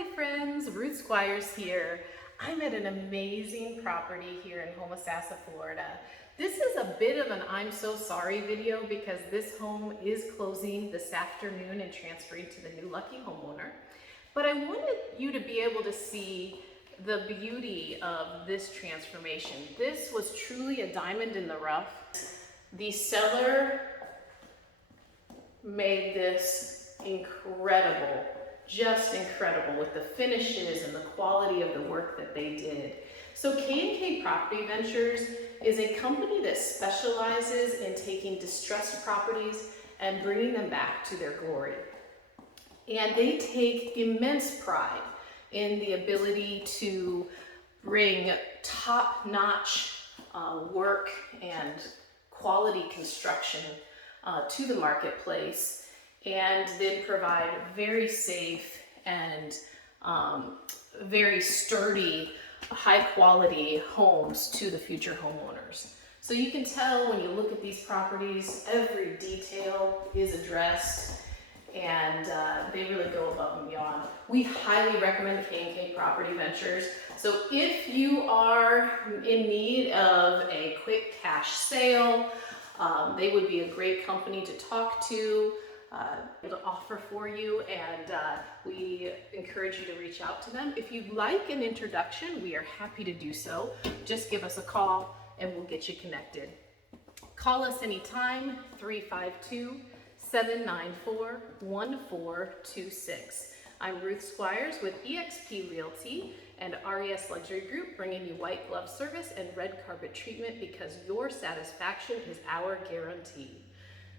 Hi friends, Ruth Squires here. I'm at an amazing property here in Homosassa, Florida. This is a bit of an I'm so sorry video because this home is closing this afternoon and transferring to the new lucky homeowner. But I wanted you to be able to see the beauty of this transformation. This was truly a diamond in the rough. The seller made this incredible, just incredible with the finishes and the quality of the work that they did. So K&K Property Ventures is a company that specializes in taking distressed properties and bringing them back to their glory. And they take immense pride in the ability to bring top-notch work and quality construction to the marketplace, and then provide very safe and very sturdy, high quality homes to the future homeowners. So you can tell when you look at these properties, every detail is addressed, and they really go above and beyond. We highly recommend K&K Property Ventures. So if you are in need of a quick cash sale, they would be a great company to talk to offer for you, and we encourage you to reach out to them. If you'd like an introduction, we are happy to do so. Just give us a call and we'll get you connected. Call us anytime, 352-794-1426. I'm Ruth Squires with eXp Realty and RES Luxury Group, bringing you white glove service and red carpet treatment because your satisfaction is our guarantee.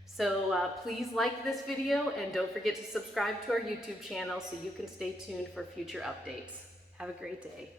So please like this video and don't forget to subscribe to our YouTube channel so you can stay tuned for future updates. Have a great day.